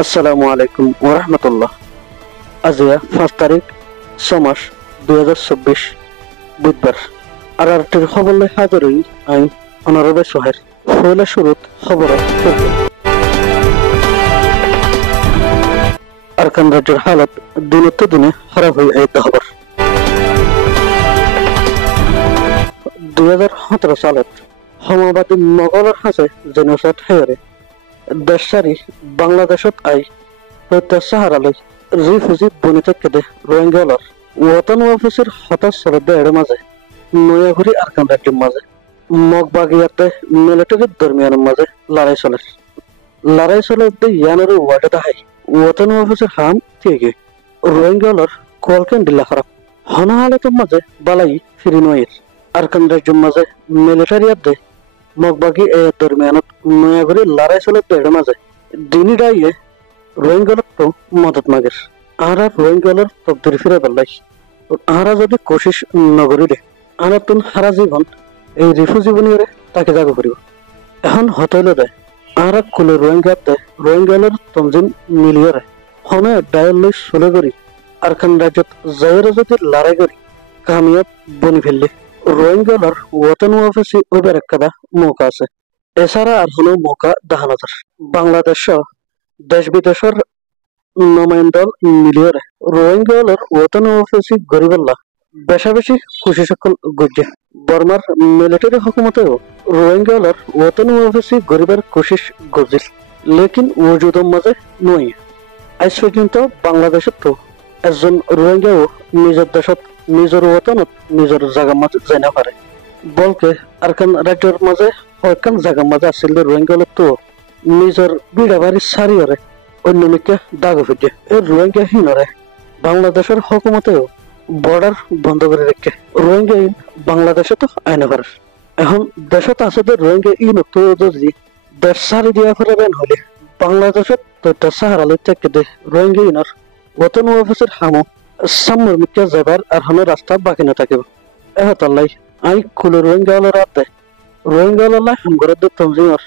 আসসালামু আলাইকুম ওরহমতুল্লাহ। আজিয়া 5 তারিখ 6 মাস 2024 বুধবার। আর আরটির খবর লই হাজির হই আই অনারবে সোহের। পয়লা শুরুত খবর আরকান রাজ্যের হালত দিনত দিনে খারাপ হয়ে আইতে খবর। 2017 সালত সমাবাদী মোগলের হাতে জেনোসাইড হেয়ারে দেশ সারি বাংলাদেশত আই প্রত্যাশাহারালৈ রিফিউজি বনিতে কেদে রোহিঙ্গালর ওয়াতান অফিসের হতাশ সরদে এর মাঝে নয়াঘুরি আরকান রাজ্যের মাঝে মগবাগিয়াতে মিলিটারির দরমিয়ানের মাঝে লড়াই চলে ইয়ানের ওয়ার্ডে দাহাই ওয়াতান অফিসের হাম থেকে রোহিঙ্গালর কলকেন দিল্লা খারাপ হনাহালতের মাঝে বালাই ফিরি নয়ের আরকান রাজ্যের মাঝে মিলিটারিয়াতে মগবাগি এ দরমিয়ানত নয়াঘুরি লড়াই চলে এর মাঝে দিনী ডাইয়ে রোহিঙ্গালক তো মদত মাগের আরা রোহিঙ্গালর তকদির ফিরে বেলাই আরা যদি কোশিশ নগরীরে আরা তুন হারা জীবন এই রিফিউজি বনিয়ে তাকে জাগো করিব এখন হতইলে দেয় আরা কুলে রোহিঙ্গালর তমজিম মিলিয়ে হনে ডায়ল লই চলে করি আরকান রাজ্যত জায়রে যদি লড়াই করি কামিয়াব বনি ফেললে রোহিঙ্গালর ওয়াতান অফিসি ওইবার একটা মৌকা আছে এছাড়া আর হলো মৌকা দাহানতার বাংলাদেশ দেশ বিদেশের নমাইন্দল মিলিয়ে রোহিঙ্গালর ওয়াতান অফিসি গরিবাল্লা বেশা বেশি খুশি সকল গজ্জে বর্মার মিলিটারি হুকুমতেও রোহিঙ্গালর ওয়াতান অফিসি গরিবের কোশিশ গজিল লেকিন ওজুদম মাঝে নয় আজ পর্যন্ত বাংলাদেশত তো একজন রোহিঙ্গাও নিজের দেশত নিজের ওয়াতানত নিজের জায়গা মাঝে যাই না পারে বলকে আরকান রাজ্যের মাঝে কয়েকখান জায়গা মাঝে আসছিল রোহিঙ্গালর তো নিজের বিড়া বাড়ি সারিয়রে অন্যমিকে দাগ ফিটে এই রোহিঙ্গা হীনরে বাংলাদেশের হুকুমতেও বর্ডার বন্ধ করে রেখে রোহিঙ্গা ইন বাংলাদেশে তো আইনে পারে এখন দেশত আছে রোহিঙ্গা ইন যদি দেশ সারি দিয়া করে বেন হলে বাংলাদেশত তো সাহারালে থেকে দে রোহিঙ্গা ইনর ওতন অফিসের হামো সামনের মিকে যাবার আর হনো রাস্তা বাকি না থাকিব এহতাল্লাই আই কুলে রোহিঙ্গাওয়ালা রাত দেয় রোহিঙ্গাওয়ালা হামগরের তমজিমর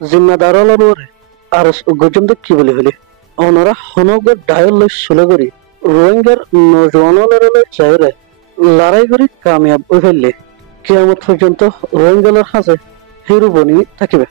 জিম্মাদারওয়ালা ওরে আর গজম কি বলি হলি ওনারা হনগের ডায়ল লই চলে করি রোহিঙ্গার নজওয়ানলে চাইরে লড়াই করি কামিয়াব হইলে কিয়ামত পর্যন্ত রোহিঙ্গালর হাতে হিরু বনি থাকিবে।